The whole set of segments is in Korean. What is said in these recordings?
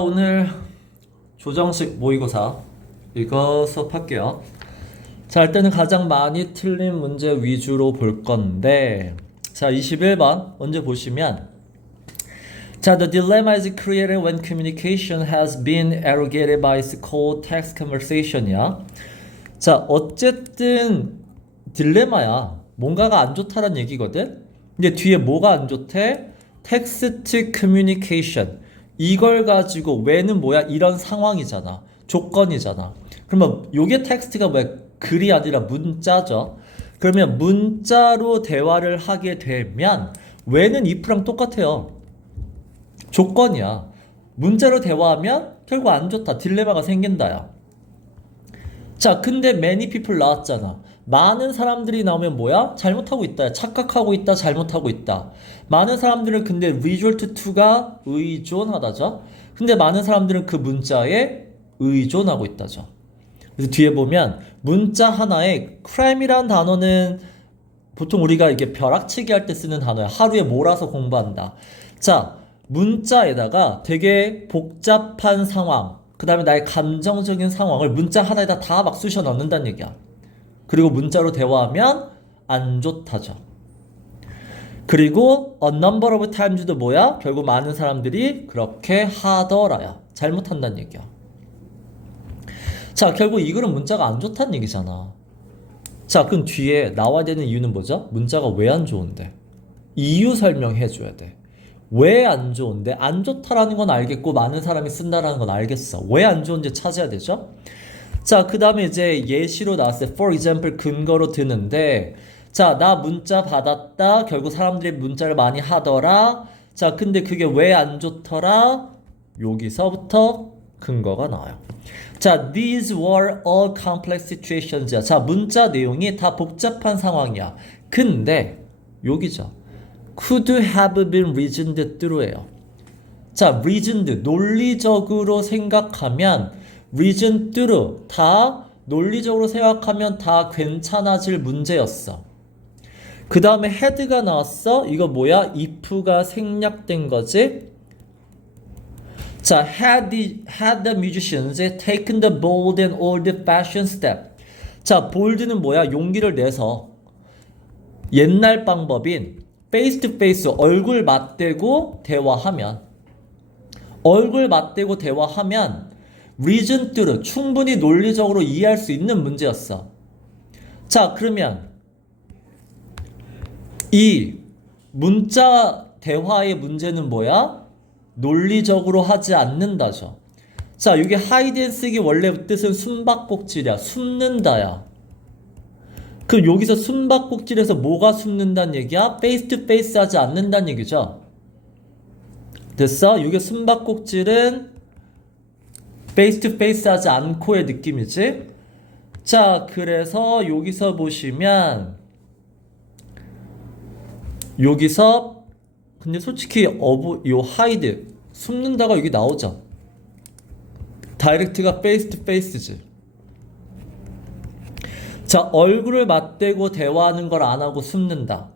오늘 조정식 모의고사 이거 수업할게요. 자, 일단은 가장 많이 틀린 문제 위주로 볼 건데, 자, 21번 먼저 보시면, 자, the dilemma is created when communication has been arrogated by cold text conversation이야. 자, 어쨌든 딜레마야. 뭔가가 안 좋다는 얘기거든. 근데 뒤에 뭐가 안 좋대? 텍스트 커뮤니케이션. 이걸 가지고 왜는 뭐야? 이런 상황이잖아. 조건이잖아. 그러면 요게 텍스트가 뭐야? 글이 아니라 문자죠. 그러면 문자로 대화를 하게 되면 왜는 if랑 똑같아요. 조건이야. 문자로 대화하면 결국 안 좋다. 딜레마가 생긴다야. 자, 근데 many people 나왔잖아. 많은 사람들이 나오면 뭐야? 잘못하고 있다. 착각하고 있다. 잘못하고 있다. 많은 사람들은 근데 result to가 의존하다죠. 근데 많은 사람들은 그 문자에 의존하고 있다죠. 그래서 뒤에 보면 문자 하나에 cram이란 단어는 보통 우리가 이게 벼락치기 할 때 쓰는 단어야. 하루에 몰아서 공부한다. 자, 문자에다가 되게 복잡한 상황, 그 다음에 나의 감정적인 상황을 문자 하나에다 다 막 쑤셔 넣는다는 얘기야. 그리고 문자로 대화하면 안 좋다죠. 그리고 a number of times도 뭐야? 결국 많은 사람들이 그렇게 하더라야. 잘못한다는 얘기야. 자, 결국 이 글은 문자가 안 좋다는 얘기잖아. 자, 그럼 뒤에 나와야 되는 이유는 뭐죠? 문자가 왜 안 좋은데? 이유 설명해 줘야 돼. 왜 안 좋은데? 안 좋다라는 건 알겠고 많은 사람이 쓴다라는 건 알겠어. 왜 안 좋은지 찾아야 되죠? 자, 그 다음에 이제 예시로 나왔어요. For example, 근거로 드는데, 자, 나 문자 받았다. 결국 사람들이 문자를 많이 하더라. 자, 근데 그게 왜 안 좋더라? 여기서부터 근거가 나와요. 자, these were all complex situations야. 자, 문자 내용이 다 복잡한 상황이야. 근데 여기죠. could have been reasoned through예요. 자, reasoned 논리적으로 생각하면 reason through 다 논리적으로 생각하면 다 괜찮아질 문제였어. 그 다음에 had가 나왔어. 이거 뭐야? if가 생략된 거지. 자, had the musicians taken the bold and old-fashioned step. 자, bold는 뭐야? 용기를 내서 옛날 방법인 face to face 얼굴 맞대고 대화하면 reason through 충분히 논리적으로 이해할 수 있는 문제였어. 자, 그러면 이 문자 대화의 문제는 뭐야? 논리적으로 하지 않는다죠. 자, 이게 hide and seek이 원래 뜻은 숨바꼭질이야. 숨는다야. 그럼 여기서 숨바꼭질에서 뭐가 숨는다는 얘기야? face to face 하지 않는다는 얘기죠. 됐어? 이게 숨바꼭질은 face to face 하지 않고의 느낌이지. 자, 그래서 여기서 보시면 여기서 근데 솔직히 요 hide 숨는다가 여기 나오죠. 다이렉트가 face to face지. 자, 얼굴을 맞대고 대화하는 걸 안 하고 숨는다.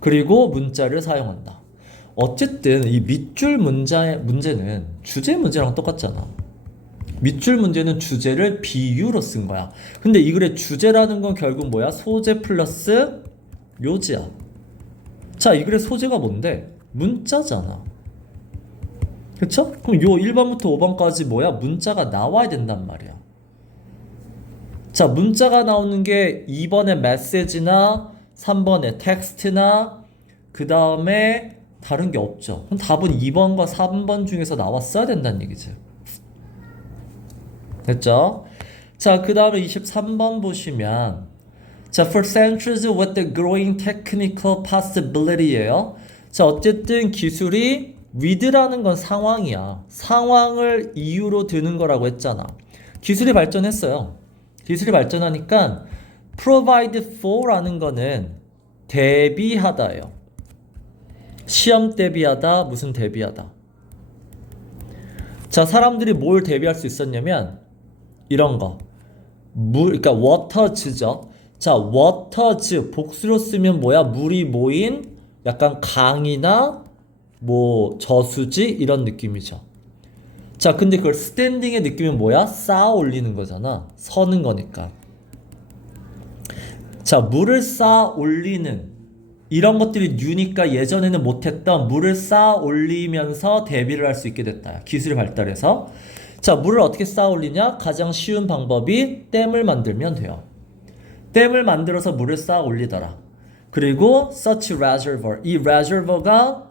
그리고 문자를 사용한다. 어쨌든 이 밑줄 문제는 주제 문제랑 똑같잖아. 밑줄 문제는 주제를 비유로 쓴 거야. 근데 이 글의 주제라는 건 결국 뭐야? 소재 플러스 요지야. 자, 이 글의 소재가 뭔데? 문자잖아. 그쵸? 그럼 요 1번부터 5번까지 뭐야? 문자가 나와야 된단 말이야. 자, 문자가 나오는 게 2번의 메시지나 3번의 텍스트나 그 다음에 다른 게 없죠. 그럼 답은 2번과 3번 중에서 나왔어야 된다는 얘기지. 됐죠? 자, 그 다음에 23번 보시면 자, for centuries with the growing technical possibility예요. 자, 어쨌든 기술이 with라는 건 상황이야. 상황을 이유로 드는 거라고 했잖아. 기술이 발전했어요. 기술이 발전하니까 provide for라는 거는 대비하다예요. 시험 대비하다, 무슨 대비하다. 자, 사람들이 뭘 대비할 수 있었냐면 이런 거. 그러니까 waters죠. 자, waters 복수로 쓰면 뭐야? 물이 모인 약간 강이나 뭐 저수지 이런 느낌이죠. 자, 근데 그걸 스탠딩의 느낌은 뭐야? 쌓아 올리는 거잖아. 서는 거니까. 자, 물을 쌓아 올리는 이런 것들이 뉴니까 예전에는 못했던 물을 쌓아 올리면서 대비를 할 수 있게 됐다. 기술이 발달해서. 자, 물을 어떻게 쌓아 올리냐? 가장 쉬운 방법이 댐을 만들면 돼요. 댐을 만들어서 물을 쌓아 올리더라. 그리고 such reservoir. 이 reservoir가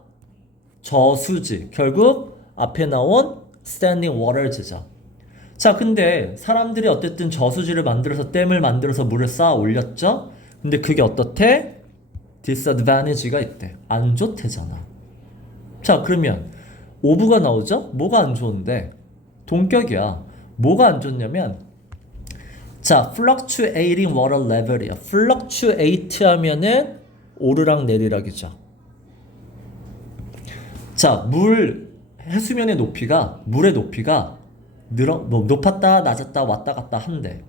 저수지. 결국 앞에 나온 standing waters죠. 자, 근데 사람들이 어쨌든 저수지를 만들어서 댐을 만들어서 물을 쌓아 올렸죠? 근데 그게 어떻대? disadvantage가 있대. 안 좋대잖아. 자, 그러면 오브가 나오죠? 뭐가 안 좋은데? 동격이야. 뭐가 안 좋냐면 자, fluctuating water level이야. fluctuate 하면은 오르락 내리락이죠. 자, 해수면의 높이가 물의 높이가 높았다 낮았다 왔다 갔다 한대.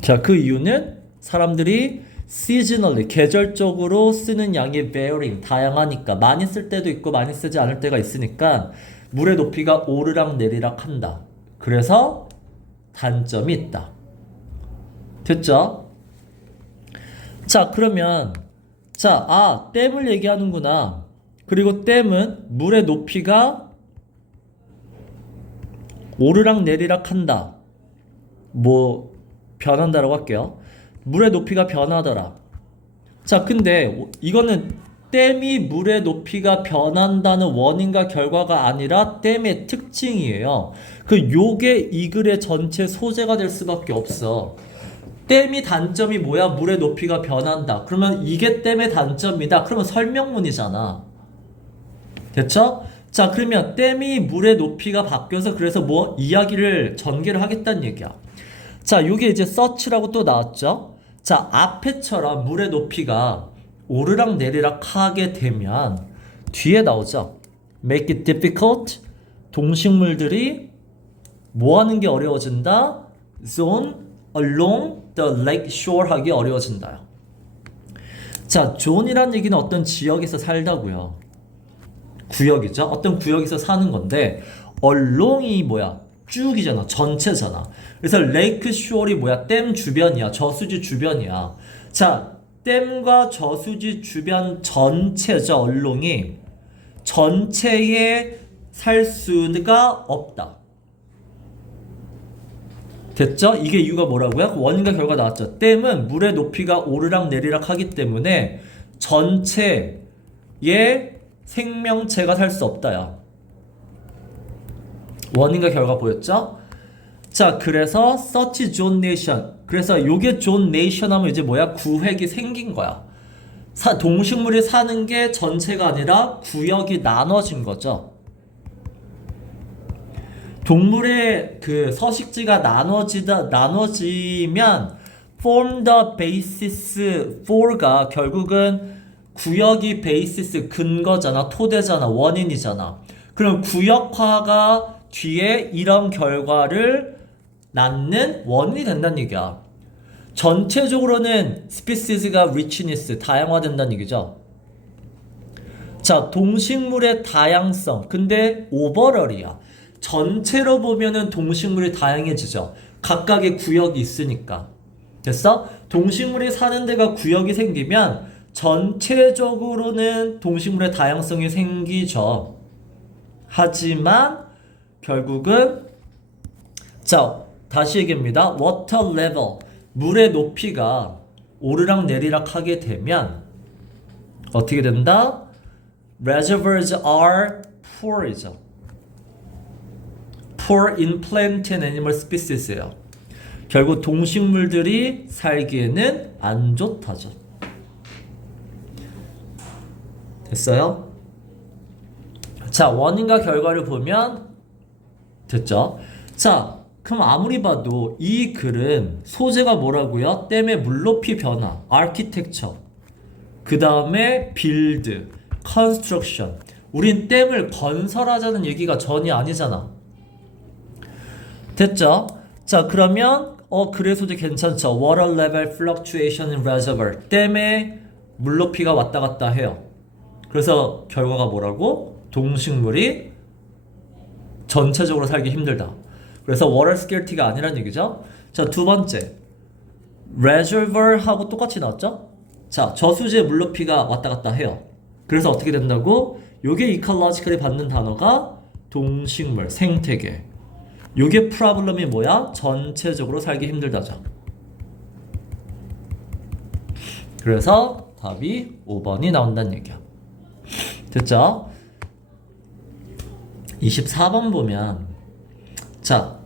자, 그 이유는 사람들이 seasonally 계절적으로 쓰는 양이 varying 다양하니까 많이 쓸 때도 있고 많이 쓰지 않을 때가 있으니까 물의 높이가 오르락 내리락 한다. 그래서 단점이 있다. 됐죠? 자, 그러면 댐을 얘기하는구나. 그리고 댐은 물의 높이가 오르락 내리락 한다. 뭐 변한다라고 할게요. 물의 높이가 변하더라. 자, 근데 이거는 댐이 물의 높이가 변한다는 원인과 결과가 아니라 댐의 특징이에요. 요게 이 글의 전체 소재가 될 수밖에 없어. 댐이 단점이 뭐야? 물의 높이가 변한다. 그러면 이게 댐의 단점이다. 그러면 설명문이잖아. 됐죠? 자, 그러면 댐이 물의 높이가 바뀌어서 그래서 뭐 이야기를 전개를 하겠다는 얘기야. 자, 요게 이제 서치라고 또 나왔죠? 자, 앞에처럼 물의 높이가 오르락 내리락 하게 되면 뒤에 나오죠? Make it difficult. 동식물들이 뭐 하는 게 어려워진다? Zone along the lake shore 하기 어려워진다. 자, 존이란 얘기는 어떤 지역에서 살다고요. 구역이죠. 어떤 구역에서 사는 건데 along이 뭐야? 쭉이잖아. 전체잖아. 그래서 레이크 쇼어이 뭐야? 댐 주변이야. 저수지 주변이야. 자, 댐과 저수지 주변 전체죠. along이 전체에 살 수가 없다. 됐죠? 이게 이유가 뭐라고요? 원인과 결과 나왔죠. 댐은 물의 높이가 오르락 내리락 하기 때문에 전체에 생명체가 살 수 없다요. 원인과 결과 보였죠? 자, 그래서 such zone nation. 그래서 요게 zone nation 하면 이제 뭐야? 구획이 생긴 거야. 동식물이 사는 게 전체가 아니라 구역이 나눠진 거죠. 동물의 그 서식지가 나눠지면 form the basis for가 결국은 구역이 베이시스 근거잖아, 토대잖아, 원인이잖아. 그럼 구역화가 뒤에 이런 결과를 낳는 원인이 된다는 얘기야. 전체적으로는 스피시스가 richness, 다양화된다는 얘기죠. 자, 동식물의 다양성. 근데 오버럴이야. 전체로 보면은 동식물이 다양해지죠. 각각의 구역이 있으니까. 됐어? 동식물이 사는 데가 구역이 생기면 전체적으로는 동식물의 다양성이 생기죠. 하지만 결국은 자, 다시 얘기합니다. water level, 물의 높이가 오르락 내리락 하게 되면 어떻게 된다? reservoirs are poor이죠. poor in plant and animal species예요. 결국 동식물들이 살기에는 안 좋다죠. 됐어요? 자, 원인과 결과를 보면 됐죠? 자, 그럼 아무리 봐도 이 글은 소재가 뭐라고요? 댐의 물높이 변화, architecture, 그 다음에 build, construction. 우린 댐을 건설하자는 얘기가 전혀 아니잖아. 됐죠? 자, 그러면 글의 소재 괜찮죠? Water level fluctuation in reservoir. 댐의 물높이가 왔다 갔다 해요. 그래서 결과가 뭐라고? 동식물이 전체적으로 살기 힘들다. 그래서 water scarcity가 아니란 얘기죠. 자, 두 번째. reservoir하고 똑같이 나왔죠? 자, 저수지의 물높이가 왔다 갔다 해요. 그래서 어떻게 된다고? 요게 ecologically 받는 단어가 동식물, 생태계. 요게 problem이 뭐야? 전체적으로 살기 힘들다죠. 그래서 답이 5번이 나온다는 얘기야. 됐죠? 24번 보면 자,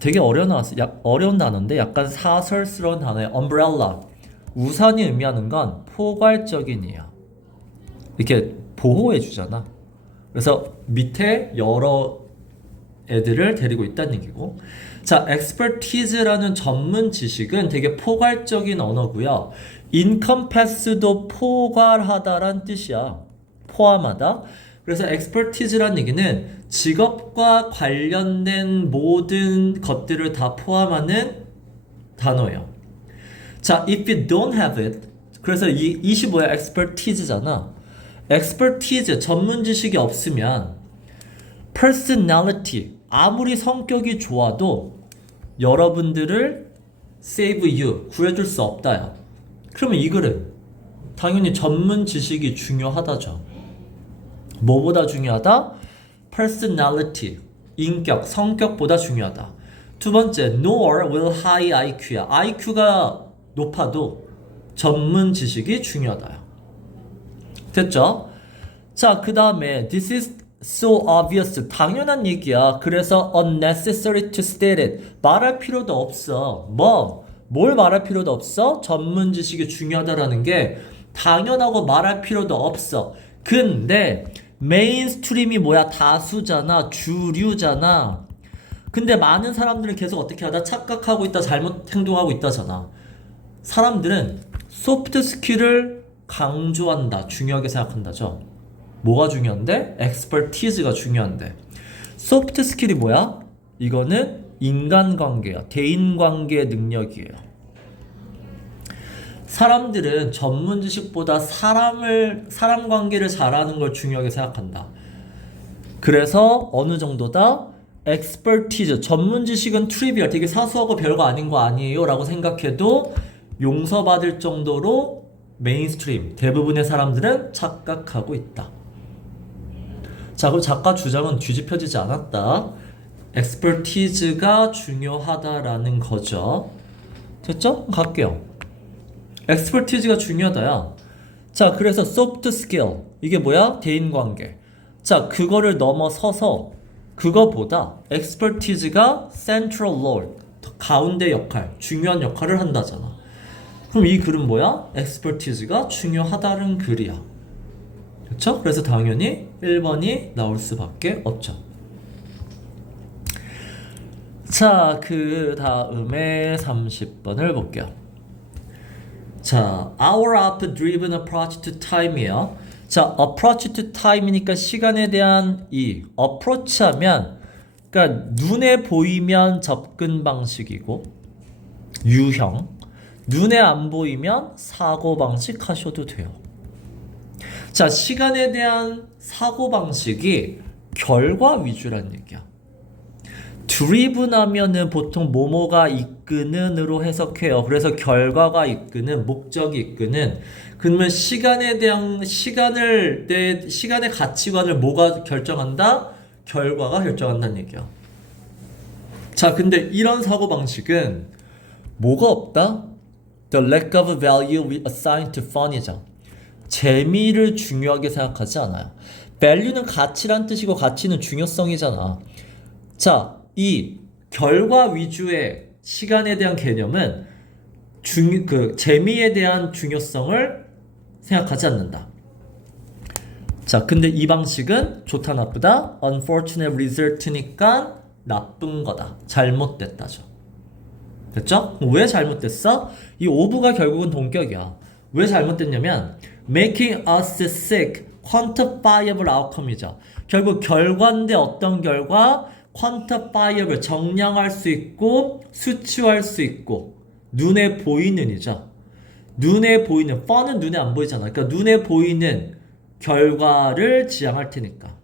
되게 어려운 단어인데 약간 사설스러운 단어예요. umbrella. 우산이 의미하는 건 포괄적인 이야. 이렇게 보호해 주잖아. 그래서 밑에 여러 애들을 데리고 있다는 얘기고. 자, expertise라는 전문 지식은 되게 포괄적인 언어고요. encompass도 포괄하다란 뜻이야. 포함하다. 그래서 expertise란 얘기는 직업과 관련된 모든 것들을 다 포함하는 단어예요. 자, if you don't have it, 그래서 이 25야 expertise잖아. expertise, 전문 지식이 없으면 personality, 아무리 성격이 좋아도 여러분들을 save you, 구해줄 수 없다야. 그러면 이 글은 당연히 전문 지식이 중요하다죠. 뭐보다 중요하다? personality, 인격, 성격보다 중요하다. 두 번째, nor will high IQ야. IQ가 높아도 전문 지식이 중요하다. 됐죠? 자, 그 다음에 this is so obvious. 당연한 얘기야. 그래서 unnecessary to state it. 말할 필요도 없어. 뭘 말할 필요도 없어? 전문 지식이 중요하다라는 게 당연하고 말할 필요도 없어. 근데 메인스트림이 뭐야? 다수잖아. 주류잖아. 근데 많은 사람들은 계속 어떻게 하다? 착각하고 있다. 잘못 행동하고 있다잖아. 사람들은 소프트 스킬을 강조한다. 중요하게 생각한다죠. 뭐가 중요한데? expertise가 중요한데. 소프트 스킬이 뭐야? 이거는 인간관계야. 대인관계 능력이에요. 사람들은 전문 지식보다 사람 관계를 잘하는 걸 중요하게 생각한다. 그래서 어느 정도다? expertise, 전문 지식은 trivial, 되게 사소하고 별거 아닌 거 아니에요? 라고 생각해도 용서받을 정도로 메인스트림, 대부분의 사람들은 착각하고 있다. 자, 그럼 작가 주장은 뒤집혀지지 않았다. expertise가 중요하다라는 거죠. 됐죠? 갈게요. expertise가 중요하다야. 자, 그래서 soft skill, 이게 뭐야? 대인관계. 자, 그거를 넘어서서 그거보다 expertise가 central role, 가운데 역할, 중요한 역할을 한다잖아. 그럼 이 글은 뭐야? expertise가 중요하다는 글이야. 그렇죠? 그래서 당연히 1번이 나올 수밖에 없죠. 자, 그 다음에 30번을 볼게요. 자, hour up driven approach to time이에요. 자, approach to time이니까 시간에 대한 이 approach 하면 그러니까 눈에 보이면 접근 방식이고 유형, 눈에 안 보이면 사고 방식 하셔도 돼요. 자, 시간에 대한 사고 방식이 결과 위주란 얘기야. driven 하면은 보통 뭐뭐가 이끄는으로 해석해요. 그래서 결과가 이끄는, 목적이 이끄는. 그러면 시간에 대한 시간의 가치관을 뭐가 결정한다? 결과가 결정한다는 얘기야. 자, 근데 이런 사고 방식은 뭐가 없다? The lack of value we assign to fun이죠. 재미를 중요하게 생각하지 않아요. value는 가치란 뜻이고 가치는 중요성이잖아. 자, 이 결과 위주의 시간에 대한 개념은 재미에 대한 중요성을 생각하지 않는다. 자, 근데 이 방식은 좋다 나쁘다? unfortunate result니까 나쁜 거다. 잘못됐다죠. 됐죠? 왜 잘못됐어? 이 오브가 결국은 동격이야. 왜 잘못됐냐면 making us sick, quantifiable outcome이죠. 결국 결과인데 어떤 결과? quantifiable, 정량할 수 있고 수치화할 수 있고 눈에 보이는이죠. 눈에 보이는, fun은 눈에 안 보이잖아. 그러니까 눈에 보이는 결과를 지향할 테니까.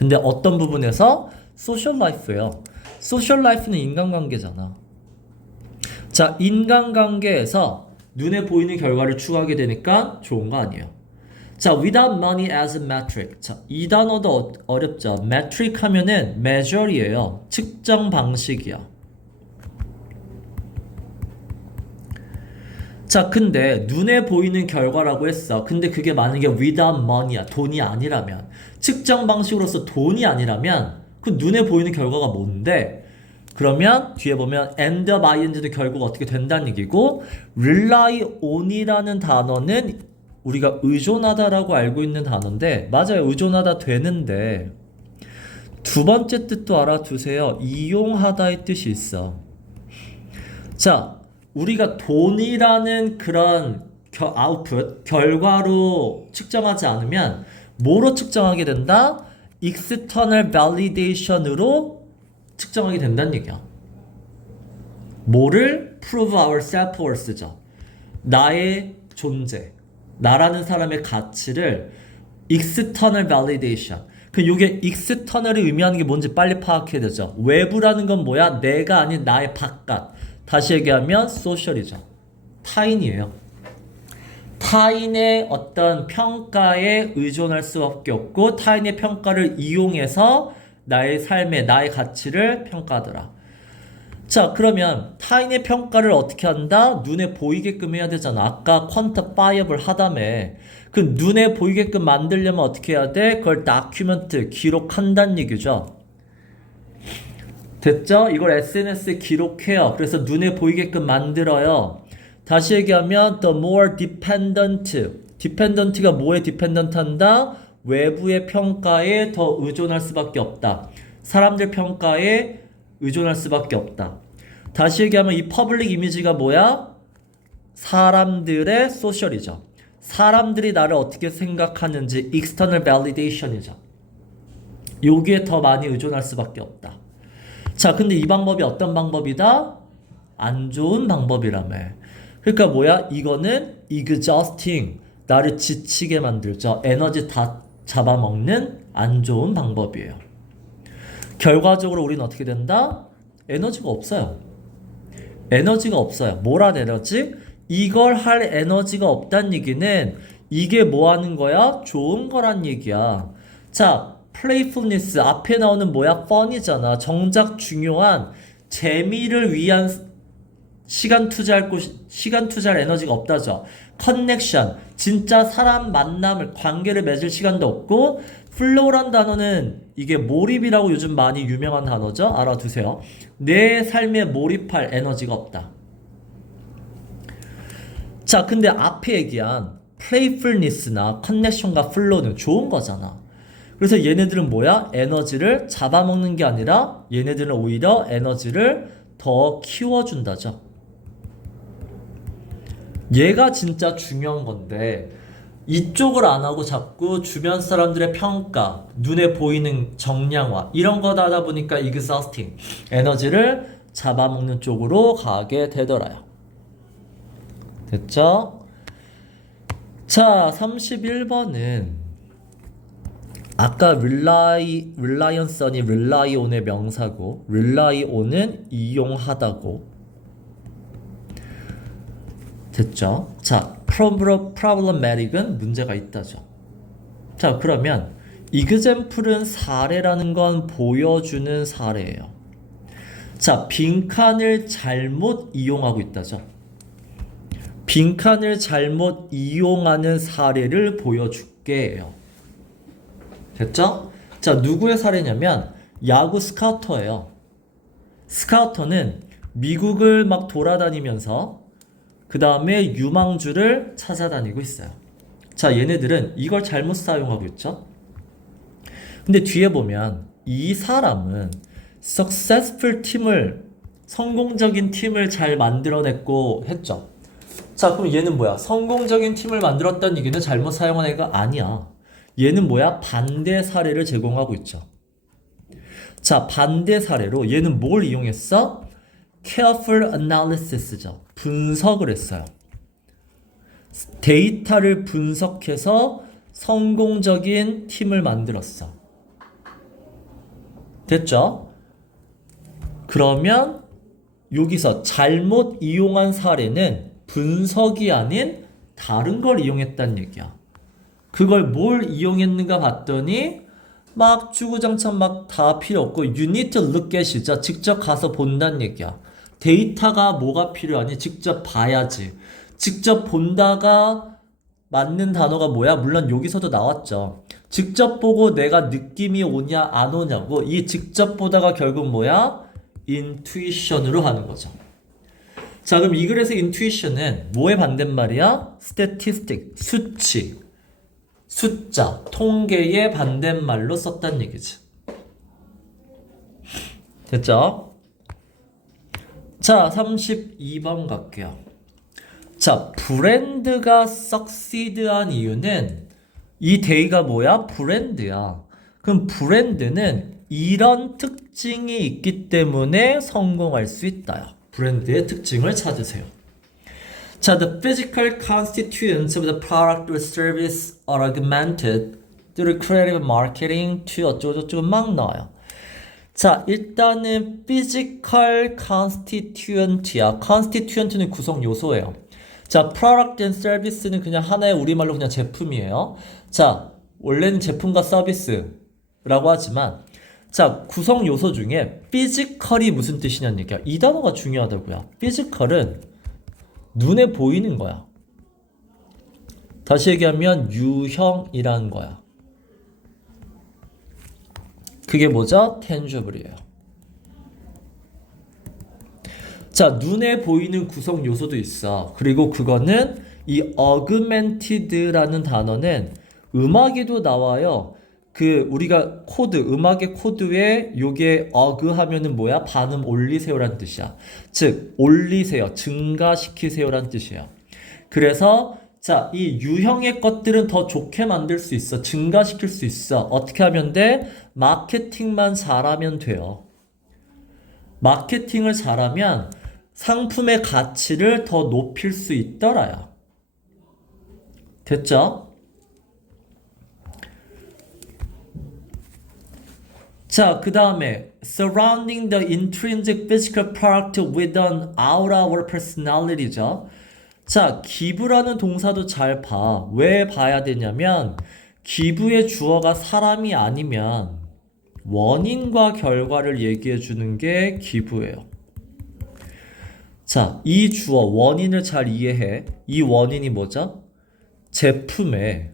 근데 어떤 부분에서? 소셜 라이프예요. 소셜 라이프는 인간관계잖아. 자, 인간관계에서 눈에 보이는 결과를 추구하게 되니까 좋은 거 아니에요. 자, without money as a metric. 자, 이 단어도 어렵죠. metric 하면은 measure이에요. 측정 방식이야. 자, 근데 눈에 보이는 결과라고 했어. 근데 그게 만약에 without money야. 돈이 아니라면. 측정 방식으로서 돈이 아니라면 그 눈에 보이는 결과가 뭔데? 그러면 뒤에 보면 end up ing도 결국 어떻게 된다는 얘기고 rely on이라는 단어는 우리가 의존하다라고 알고 있는 단어인데 맞아요. 의존하다 되는데 두 번째 뜻도 알아두세요. 이용하다의 뜻이 있어. 자, 우리가 돈이라는 그런 아웃풋, 결과로 측정하지 않으면 뭐로 측정하게 된다? external validation으로 측정하게 된다는 얘기야. 뭐를? prove our self-worth죠. 나의 존재, 나라는 사람의 가치를 external validation. 그 요게 external이 의미하는 게 뭔지 빨리 파악해야 되죠. 외부라는 건 뭐야? 내가 아닌 나의 바깥. 다시 얘기하면 social이죠. 타인이에요. 타인의 어떤 평가에 의존할 수밖에 없고 타인의 평가를 이용해서 나의 삶에 나의 가치를 평가하더라. 자, 그러면 타인의 평가를 어떻게 한다? 눈에 보이게끔 해야 되잖아. 아까 quantifiable 하다며. 그 눈에 보이게끔 만들려면 어떻게 해야 돼? 그걸 document, 기록한다는 얘기죠. 됐죠? 이걸 SNS에 기록해요. 그래서 눈에 보이게끔 만들어요. 다시 얘기하면 the more dependent가 뭐에 dependent 한다? 외부의 평가에 더 의존할 수밖에 없다. 사람들 평가에 의존할 수밖에 없다. 다시 얘기하면 이 퍼블릭 이미지가 뭐야? 사람들의 소셜이죠. 사람들이 나를 어떻게 생각하는지 external validation이죠. 여기에 더 많이 의존할 수밖에 없다. 자, 근데 이 방법이 어떤 방법이다? 안 좋은 방법이라며. 그러니까 뭐야? 이거는 exhausting, 나를 지치게 만들죠. 에너지 다 잡아먹는 안 좋은 방법이에요. 결과적으로 우리는 어떻게 된다? 에너지가 없어요. 에너지가 없어요. 뭐란 에너지? 이걸 할 에너지가 없다는 얘기는 이게 뭐 하는 거야? 좋은 거란 얘기야. 자, playfulness 앞에 나오는 뭐야? fun이잖아. 정작 중요한 재미를 위한 시간 투자할 에너지가 없다죠. connection, 진짜 사람 만남을 관계를 맺을 시간도 없고 flow란 단어는 이게 몰입이라고 요즘 많이 유명한 단어죠. 알아두세요. 내 삶에 몰입할 에너지가 없다. 자, 근데 앞에 얘기한 playfulness나 connection과 flow는 좋은 거잖아. 그래서 얘네들은 뭐야? 에너지를 잡아먹는 게 아니라 얘네들은 오히려 에너지를 더 키워준다죠. 얘가 진짜 중요한 건데 이쪽을 안 하고 자꾸 주변 사람들의 평가, 눈에 보이는 정량화 이런 거다 하다 보니까 exhausting, 에너지를 잡아먹는 쪽으로 가게 되더라요. 됐죠? 자, 31번은 아까 reliance on이 rely on의 명사고 rely on은 이용하다고 됐죠? 자, problematic은 문제가 있다죠. 자, 그러면 example은 사례라는 건 보여주는 사례예요. 자, 빈칸을 잘못 이용하고 있다죠. 빈칸을 잘못 이용하는 사례를 보여줄게 해요. 됐죠? 자, 누구의 사례냐면 야구 스카우터예요. 스카우터는 미국을 막 돌아다니면서 그 다음에 유망주를 찾아다니고 있어요. 자, 얘네들은 이걸 잘못 사용하고 있죠. 근데 뒤에 보면 이 사람은 successful 팀을, 성공적인 팀을 잘 만들어냈고 했죠. 자, 그럼 얘는 뭐야? 성공적인 팀을 만들었다는 얘기는 잘못 사용한 애가 아니야. 얘는 뭐야? 반대 사례를 제공하고 있죠. 자, 반대 사례로 얘는 뭘 이용했어? careful analysis죠. 분석을 했어요. 데이터를 분석해서 성공적인 팀을 만들었어. 됐죠? 그러면 여기서 잘못 이용한 사례는 분석이 아닌 다른 걸 이용했다는 얘기야. 그걸 뭘 이용했는가 봤더니 막 주구장창 막 다 필요 없고 you need to look at 이죠. 직접 가서 본다는 얘기야. 데이터가 뭐가 필요하니? 직접 봐야지. 직접 본다가 맞는 단어가 뭐야? 물론 여기서도 나왔죠. 직접 보고 내가 느낌이 오냐 안 오냐고. 이 직접 보다가 결국 뭐야? intuition으로 하는 거죠. 자, 그럼 이 글에서 intuition은 뭐의 반대말이야? statistic, 수치, 숫자, 통계의 반대말로 썼다는 얘기지. 됐죠? 자, 32번 갈게요. 자, 브랜드가 succeed한 이유는 이 데이가 뭐야? 브랜드야. 그럼 브랜드는 이런 특징이 있기 때문에 성공할 수 있다요. 브랜드의 특징을 찾으세요. 자, the physical constituents of the product or service are augmented through creative marketing to 어쩌고저쩌고 막 나와요. 자, 일단은 physical constituent야. constituent는 구성 요소예요. 자, product and service는 그냥 하나의 우리말로 그냥 제품이에요. 자, 원래는 제품과 서비스라고 하지만 자, 구성 요소 중에 physical이 무슨 뜻이냐는 얘기야. 이 단어가 중요하다고요. physical은 눈에 보이는 거야. 다시 얘기하면 유형이라는 거야. 그게 뭐죠? tangible이에요. 자, 눈에 보이는 구성 요소도 있어. 그리고 그거는 이 augmented라는 단어는 음악에도 나와요. 그 우리가 코드, 음악의 코드에 요게 하면은 뭐야? 반음 올리세요라는 뜻이야. 즉, 올리세요, 증가시키세요라는 뜻이야. 그래서 자, 이 유형의 것들은 더 좋게 만들 수 있어. 증가시킬 수 있어. 어떻게 하면 돼? 마케팅만 잘하면 돼요. 마케팅을 잘하면 상품의 가치를 더 높일 수 있더라요. 됐죠? 자, 그 다음에 surrounding the intrinsic physical product with an aura or personality죠. 자, 기부라는 동사도 잘 봐. 왜 봐야 되냐면 기부의 주어가 사람이 아니면 원인과 결과를 얘기해 주는 게 기부예요. 자, 이 주어 원인을 잘 이해해. 이 원인이 뭐죠? 제품에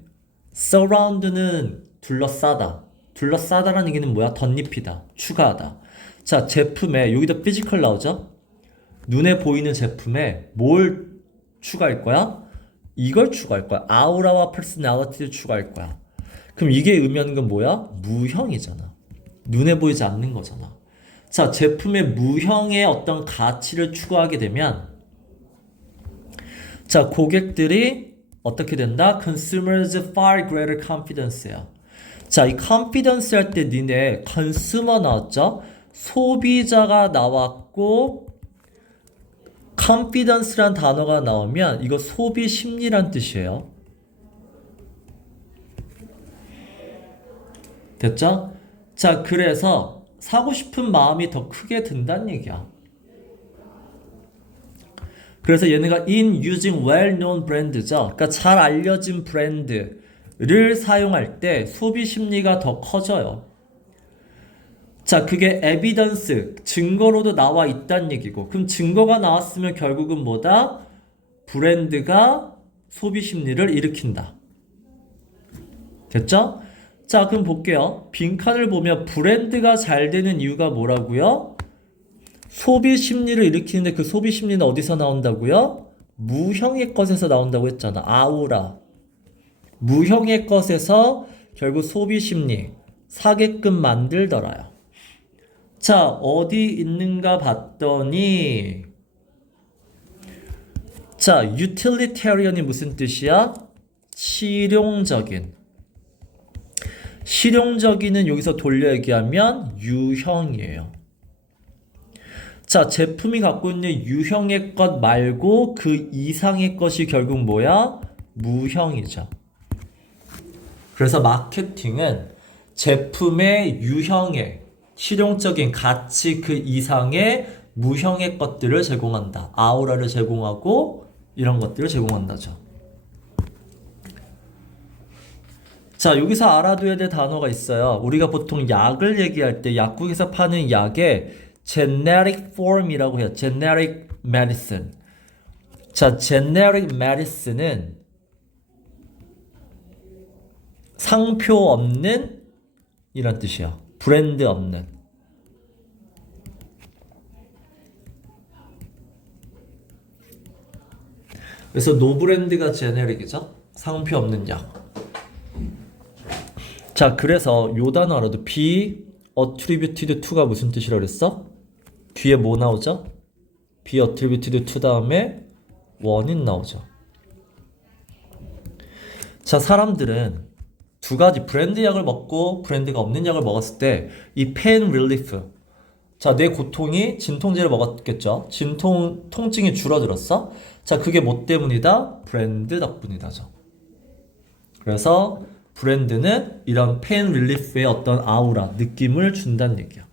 surround는 둘러싸다. 둘러싸다라는 얘기는 뭐야? 덧입히다, 추가하다. 자, 제품에 여기다 피지컬 나오죠? 눈에 보이는 제품에 뭘 추가할 거야? 이걸 추가할 거야. 아우라와 퍼스널리티를 추가할 거야. 그럼 이게 의미하는 건 뭐야? 무형이잖아. 눈에 보이지 않는 거잖아. 자, 제품의 무형의 어떤 가치를 추구하게 되면 자, 고객들이 어떻게 된다? Consumers far greater confidence야. 자, 이 confidence 할 때 니네 consumer 나왔죠? 소비자가 나왔고 confidence란 단어가 나오면 이거 소비 심리란 뜻이에요. 됐죠? 자, 그래서 사고 싶은 마음이 더 크게 든다는 얘기야. 그래서 얘네가 in using well-known brand죠. 그러니까 잘 알려진 브랜드를 사용할 때 소비 심리가 더 커져요. 자, 그게 evidence, 증거로도 나와 있다는 얘기고, 그럼 증거가 나왔으면 결국은 뭐다? 브랜드가 소비 심리를 일으킨다. 됐죠? 자, 그럼 볼게요. 빈칸을 보면 브랜드가 잘 되는 이유가 뭐라고요? 소비 심리를 일으키는데 그 소비 심리는 어디서 나온다고요? 무형의 것에서 나온다고 했잖아. 아우라. 무형의 것에서 결국 소비 심리 사게끔 만들더라요. 자, 어디 있는가 봤더니 자, utilitarian이 무슨 뜻이야? 실용적인. 실용적인은 여기서 돌려 얘기하면 유형이에요. 자, 제품이 갖고 있는 유형의 것 말고 그 이상의 것이 결국 뭐야? 무형이죠. 그래서 마케팅은 제품의 유형에 실용적인 가치 그 이상의 무형의 것들을 제공한다. 아우라를 제공하고 이런 것들을 제공한다죠. 자, 여기서 알아둬야 될 단어가 있어요. 우리가 보통 약을 얘기할 때 약국에서 파는 약의 generic form이라고 해요. generic medicine. 자, generic medicine은 상표 없는 이란 뜻이야. 브랜드 없는. 그래서 노브랜드가 제네릭이죠. 상표 없는 약. 자, 그래서 요 단어 알아도 be attributed to가 무슨 뜻이라고 그랬어? 뒤에 뭐 나오죠? be attributed to 다음에 원인 나오죠. 자, 사람들은 두 가지 브랜드 약을 먹고 브랜드가 없는 약을 먹었을 때 이 pain relief, 자, 내 고통이 진통제를 먹었겠죠. 통증이 줄어들었어. 자, 그게 뭐 때문이다? 브랜드 덕분이다죠. 그래서 브랜드는 이런 pain relief의 어떤 아우라, 느낌을 준다는 얘기야.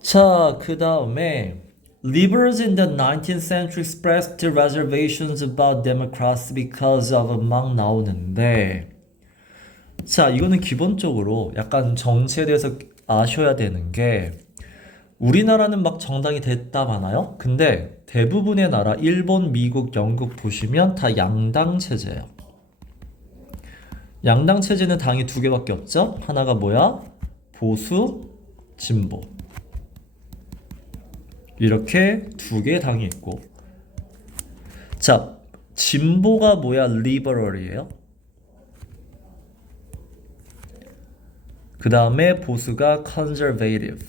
자, 그 다음에 Liberals in the 19th century expressed reservations about democracy because of 막 나오는데, 자, 이거는 기본적으로 약간 정치에 대해서 아셔야 되는 게, 우리나라는 막 정당이 됐다 많아요. 근데 대부분의 나라, 일본, 미국, 영국 보시면 다 양당 체제예요. 양당 체제는 당이 두 개밖에 없죠. 하나가 뭐야? 보수, 진보. 이렇게 두 개의 당이 있고, 자, 진보가 뭐야? 리버럴이에요. 그 다음에 보수가 conservative.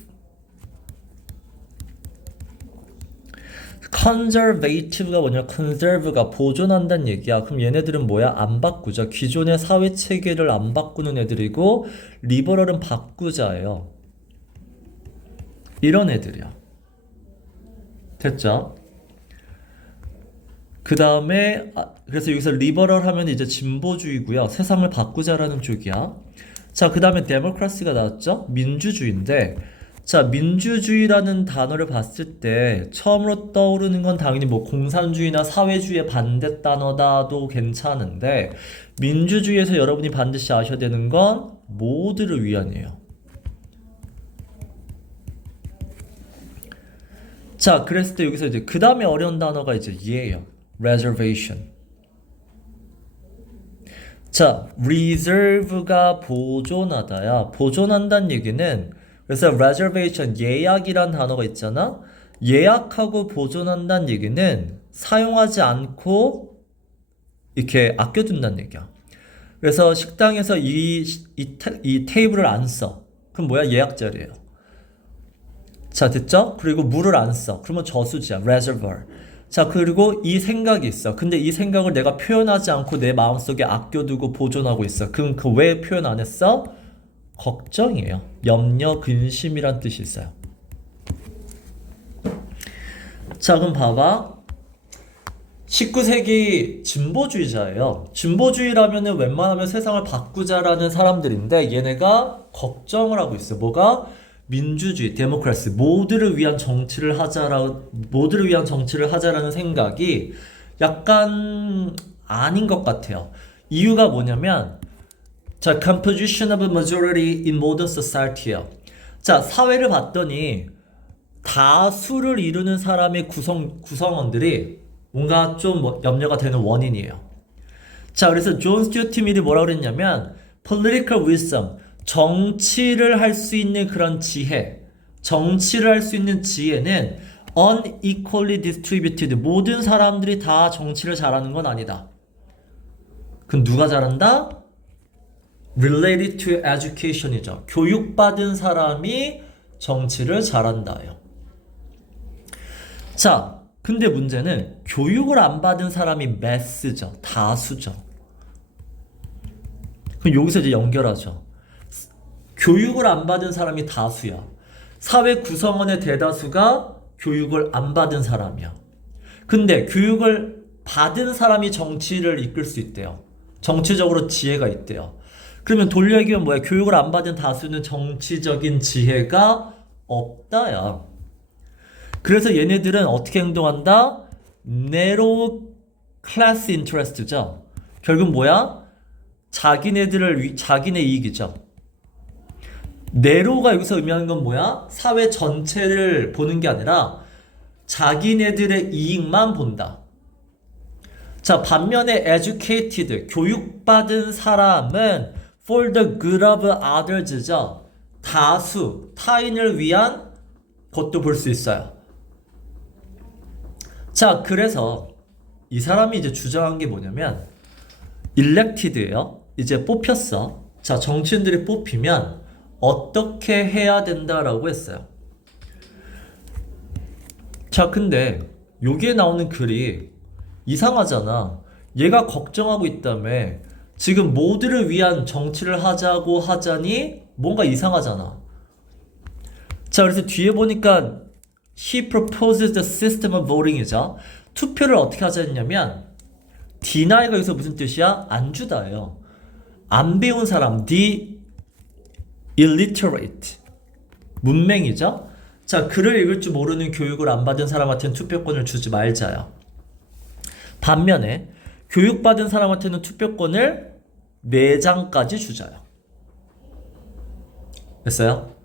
conservative가 뭐냐? conserve가 보존한다는 얘기야. 그럼 얘네들은 뭐야? 안 바꾸자. 기존의 사회 체계를 안 바꾸는 애들이고, 리버럴은 바꾸자예요. 이런 애들이야. 됐죠? 그 다음에 그래서 여기서 리버럴 하면 이제 진보주의고요. 세상을 바꾸자라는 쪽이야. 자, 그 다음에 데모크라시가 나왔죠? 민주주의인데, 자, 민주주의라는 단어를 봤을 때 처음으로 떠오르는 건 당연히 뭐 공산주의나 사회주의의 반대 단어다도 괜찮은데, 민주주의에서 여러분이 반드시 아셔야 되는 건 모두를 위한이에요. 자, 그랬을 때 여기서 이제 그 다음에 어려운 단어가 이제 얘예요. reservation. 자, reserve가 보존하다야. 보존한다는 얘기는, 그래서 reservation, 예약이란 단어가 있잖아. 예약하고 보존한다는 얘기는 사용하지 않고 이렇게 아껴둔다는 얘기야. 그래서 식당에서 이 테이블을 안 써. 그럼 뭐야? 예약 자리예요. 자, 됐죠? 그리고 물을 안 써. 그러면 저수지야. reservoir. 자, 그리고 이 생각이 있어. 근데 이 생각을 내가 표현하지 않고 내 마음속에 아껴두고 보존하고 있어. 그럼 그 왜 표현 안 했어? 걱정이에요. 염려, 근심이란 뜻이 있어요. 자, 그럼 봐봐. 19세기 진보주의자예요. 진보주의라면은 웬만하면 세상을 바꾸자라는 사람들인데, 얘네가 걱정을 하고 있어. 뭐가? 민주주의, 데모크라시, 모두를 위한 정치를 하자라는 생각이 약간 아닌 것 같아요. 이유가 뭐냐면, 자, composition of majority in modern society예요. 자, 사회를 봤더니 다수를 이루는 사람의 구성원들이 뭔가 좀 염려가 되는 원인이에요. 자, 그래서 존 스튜어트 밀이 뭐라고 그랬냐면, political wisdom, 정치를 할 수 있는 그런 지혜, 정치를 할 수 있는 지혜는 unequally distributed, 모든 사람들이 다 정치를 잘하는 건 아니다. 그럼 누가 잘한다? related to education이죠. 교육받은 사람이 정치를 잘한다요. 자, 근데 문제는 교육을 안 받은 사람이 mass죠. 다수죠. 그럼 여기서 이제 연결하죠. 교육을 안 받은 사람이 다수야. 사회 구성원의 대다수가 교육을 안 받은 사람이야. 근데 교육을 받은 사람이 정치를 이끌 수 있대요. 정치적으로 지혜가 있대요. 그러면 돌려 얘기하면 뭐야? 교육을 안 받은 다수는 정치적인 지혜가 없다야. 그래서 얘네들은 어떻게 행동한다? narrow class interest죠. 결국 뭐야? 자기네 이익이죠. narrow가 여기서 의미하는 건 뭐야? 사회 전체를 보는 게 아니라 자기네들의 이익만 본다. 자, 반면에 educated, 교육받은 사람은 for the good of others죠. 다수, 타인을 위한 것도 볼 수 있어요. 자, 그래서 이 사람이 이제 주장한 게 뭐냐면 elected예요. 이제 뽑혔어. 자, 정치인들이 뽑히면 어떻게 해야 된다라고 했어요. 자, 근데 여기에 나오는 글이 이상하잖아. 얘가 걱정하고 있다며. 지금 모두를 위한 정치를 하자고 하자니 뭔가 이상하잖아. 자, 그래서 뒤에 보니까 he proposes the system of voting이죠. 투표를 어떻게 하자 했냐면 deny가 여기서 무슨 뜻이야? 안 주다예요. 안 배운 사람, the illiterate. 문맹이죠. 자, 글을 읽을 줄 모르는 교육을 안 받은 사람한테는 투표권을 주지 말자요. 반면에 교육받은 사람한테는 투표권을 4장까지 주자요. 됐어요?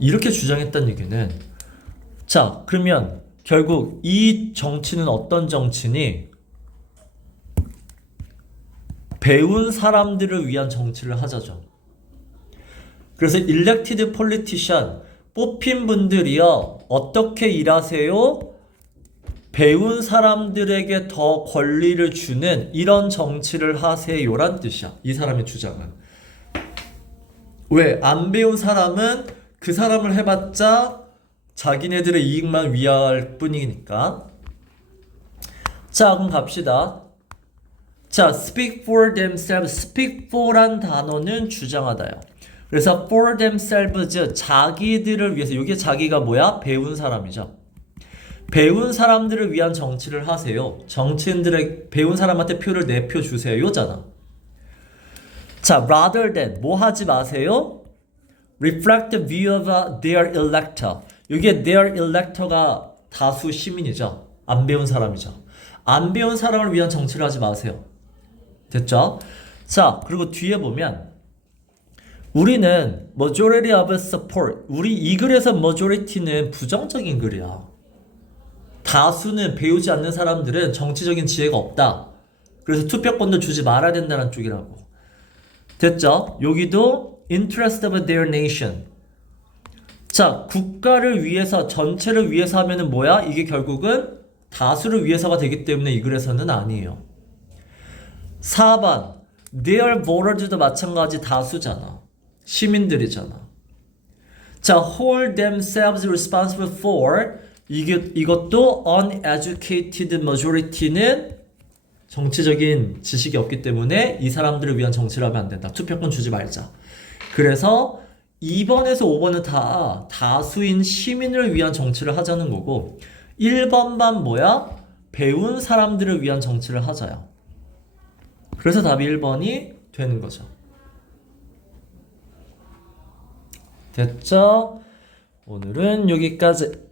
이렇게 주장했다는 얘기는 자, 그러면 결국 이 정치는 어떤 정치니? 배운 사람들을 위한 정치를 하자죠. 그래서 elected politician, 뽑힌 분들이요, 어떻게 일하세요? 배운 사람들에게 더 권리를 주는 이런 정치를 하세요란 뜻이야. 이 사람의 주장은. 왜? 안 배운 사람은 그 사람을 해봤자 자기네들의 이익만 위할 뿐이니까. 자, 그럼 갑시다. 자, speak for themselves. speak for란 단어는 주장하다요. 그래서 for themselves, 자기들을 위해서. 이게 자기가 뭐야? 배운 사람이죠. 배운 사람들을 위한 정치를 하세요. 정치인들의 배운 사람한테 표를 4표 주세요잖아. 자, rather than 뭐 하지 마세요? reflect the view of their elector. 이게 their elector가 다수 시민이죠. 안 배운 사람이죠. 안 배운 사람을 위한 정치를 하지 마세요. 됐죠? 자, 그리고 뒤에 보면 우리는 majority of support. 우리 이 글에서 majority는 부정적인 글이야. 다수는 배우지 않는 사람들은 정치적인 지혜가 없다. 그래서 투표권도 주지 말아야 된다는 쪽이라고. 됐죠? 여기도 interest of their nation. 자, 국가를 위해서, 전체를 위해서 하면은 뭐야? 이게 결국은 다수를 위해서가 되기 때문에 이 글에서는 아니에요. 4번 their voters도 마찬가지 다수잖아. 시민들이잖아. 자, hold themselves responsible for, 이것도 uneducated majority는 정치적인 지식이 없기 때문에 이 사람들을 위한 정치를 하면 안 된다. 투표권 주지 말자. 그래서 2번에서 5번은 다 다수인 시민을 위한 정치를 하자는 거고 1번만 뭐야? 배운 사람들을 위한 정치를 하자야. 그래서 답이 1번이 되는 거죠. 됐죠? 오늘은 여기까지.